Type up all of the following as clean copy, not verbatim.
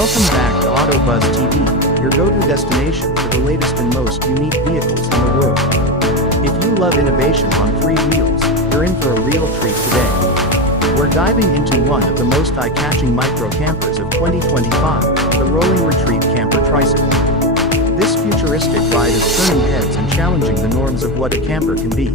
Welcome back to AutoBuzz TV, your go-to destination for the latest and most unique vehicles in the world. If you love innovation on three wheels, you're in for a real treat today. We're diving into one of the most eye-catching micro-campers of 2025, the Rolling Retreat Camper Tricycle. This futuristic ride is turning heads and challenging the norms of what a camper can be.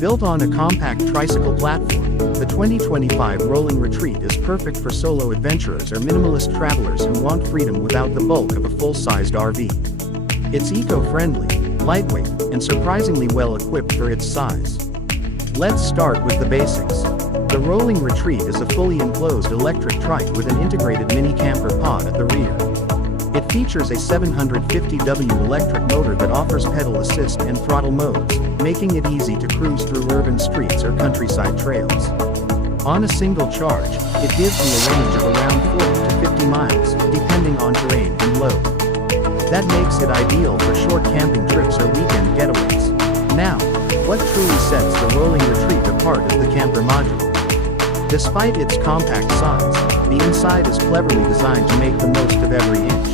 Built on a compact tricycle platform, the 2025 Rolling Retreat is perfect for solo adventurers or minimalist travelers who want freedom without the bulk of a full-sized RV. It's eco-friendly, lightweight, and surprisingly well-equipped for its size. Let's start with the basics. The Rolling Retreat is a fully enclosed electric trike with an integrated mini camper pod at the rear. It features a 750W electric motor that offers pedal assist and throttle modes, making it easy to cruise through urban streets or countryside trails. On a single charge, it gives you a range of around 40 to 50 miles, depending on terrain and load. That makes it ideal for short camping trips or weekend getaways. Now, what truly sets the Rolling Retreat apart is the camper module. Despite its compact size, the inside is cleverly designed to make the most of every inch.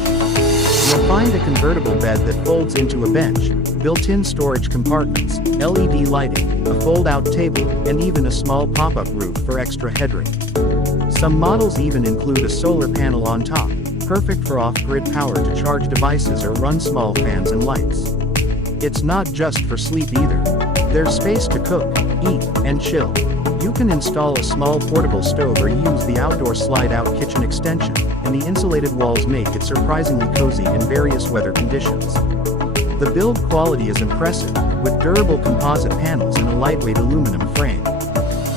You'll find a convertible bed that folds into a bench, built-in storage compartments, LED lighting, a fold-out table, and even a small pop-up roof for extra headroom. Some models even include a solar panel on top, perfect for off-grid power to charge devices or run small fans and lights. It's not just for sleep either. There's space to cook, eat, and chill. You can install a small portable stove or use the outdoor slide-out kitchen extension, and the insulated walls make it surprisingly cozy in various weather conditions. The build quality is impressive, with durable composite panels and a lightweight aluminum frame.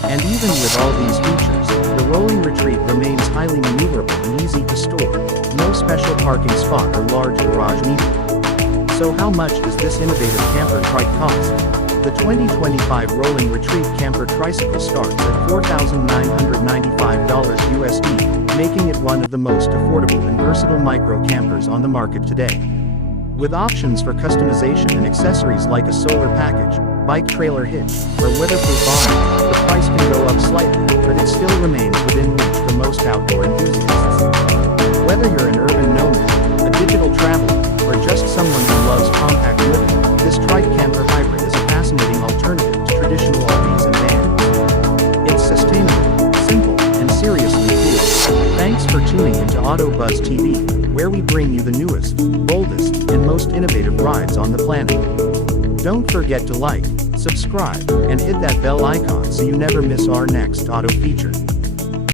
And even with all these features, the Rolling Retreat remains highly maneuverable and easy to store. No special parking spot or large garage needed. So how much does this innovative camper trike cost? The 2025 Rolling Retreat Camper Tricycle starts at $4,995 USD, making it one of the most affordable and versatile micro-campers on the market today. With options for customization and accessories like a solar package, bike trailer hitch, or weatherproof awning, the price can go up slightly, but it still remains within reach for most outdoor enthusiasts. Whether you're an urban nomad, a digital traveler, or just someone who loves compact living, this trike camper hybrid is a fascinating alternative to traditional RVs and vans. It's sustainable, simple, and seriously cool. Thanks for tuning into AutoBuzz TV, where we bring you the newest, boldest, and most innovative rides on the planet. Don't forget to like, subscribe, and hit that bell icon so you never miss our next auto feature.